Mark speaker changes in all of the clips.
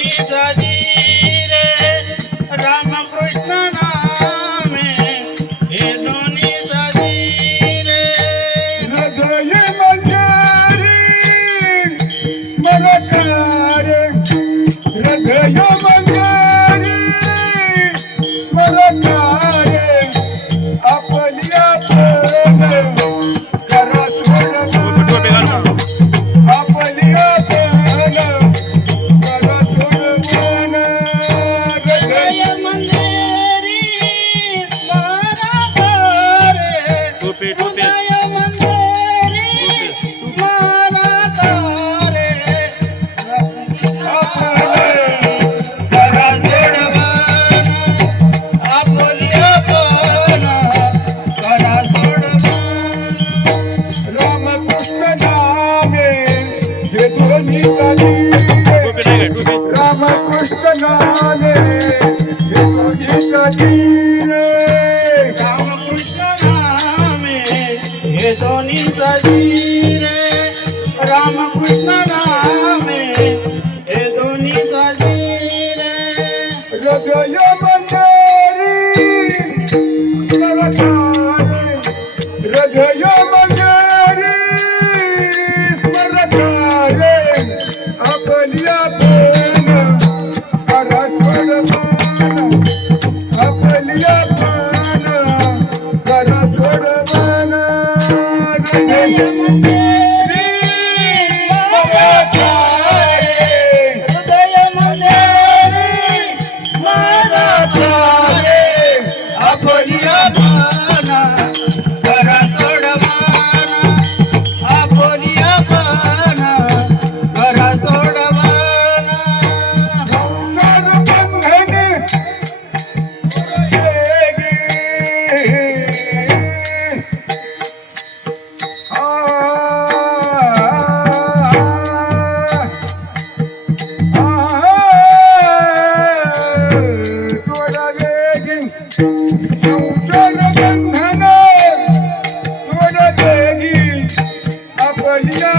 Speaker 1: Jai Jai Jai Jai Jai Yeah.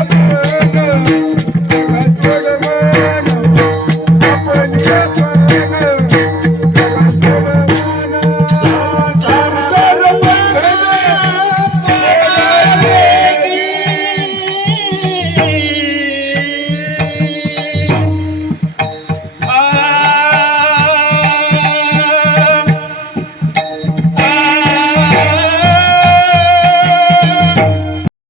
Speaker 2: Thank you.